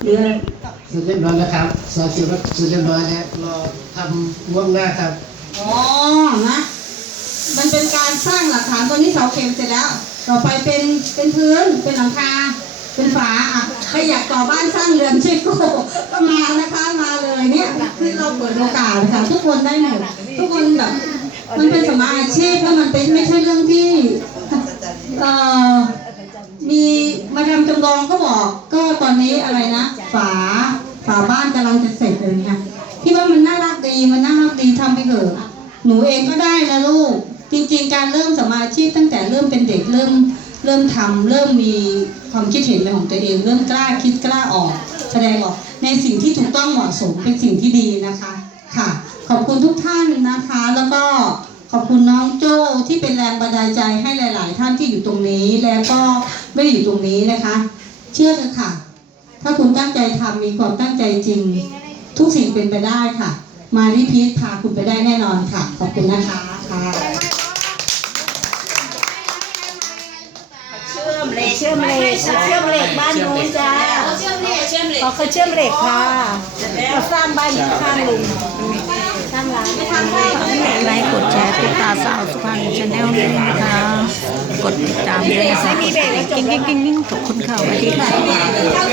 เสร็จเรียบร้อยแล้วครับซอยคิวรถเสร็จเรียบร้อยแล้วรอทำว่วงหน้าครับอ๋อนะมันเป็นการสร้างหลักฐานตัวนี้เสาเข็มเสร็จแล้ว ต่อไปเป็นเป็นพื้นเป็นหลังคาเป็นฝาอะใครอยากต่อบ้านสร้างเรือนช่วยโก้ก็มานะคะมาเลยเนี่ยคือเราเปิดโอกาสนะคะทุกคนได้หมดทุกคนแบบมันเป็นสมมาอาชีพแล้วมันเป็นไม่ใช่เรื่องที่เอ่อาดามจำลองก็บอกก็ตอนนี้อะไรนะ ฝาฝาบ้านกำลังจะเสร็จเลยค่ะที่ว่ามันน่ารักดีมันน่ารักดีทำไปเถอะหนูเองก็ได้นะลูก จริงๆ การเริ่มสมาอาชีพตั้งแต่เริ่มเป็นเด็กเริ่มเริ่มทำเริ่มมีความคิดเห็นเป็นของตัวเอง เริ่มกล้าคิดกล้าออก แสดงออก ในสิ่งที่ถูกต้องเหมาะสมเป็นสิ่งที่ดีนะคะค่ะ ขอบคุณทุกท่านนะคะ แล้วก็ขอบคุณน้องโจ้ที่เป็นแรงบันดาลใจให้หลาย ๆ ท่านที่อยู่ตรงนี้แล้วก็ ไม่ได้อยู่ตรงนี้นะคะ เชื่อเถอะค่ะ ถ้าคุณตั้งใจทำมีความตั้งใจจริง ทุกสิ่งเป็นไปได้ค่ะ มารีพีทพาคุณไปได้แน่นอนค่ะ ขอบคุณนะคะค่ะเชื่อมเหล็กเชื่อมเหล็กเชื่อมเหล็กบ้านนู้นจ้าเชื่อมเหล็กเชื่อมเหล็กเขาเคยเชื่อมเหล็กค่ะเราสร้างบ้านอยู่ข้างลุงสร้างร้านไม่ทำให้ไลค์กดแชร์ติดตามสาวสุพรรณชาแนลด้วยนะคะกดติด ตามด้วยนะคะกิ้งกิ้งกิ้งกิ้งขอบคุณค่ะสวัสดีค่ะ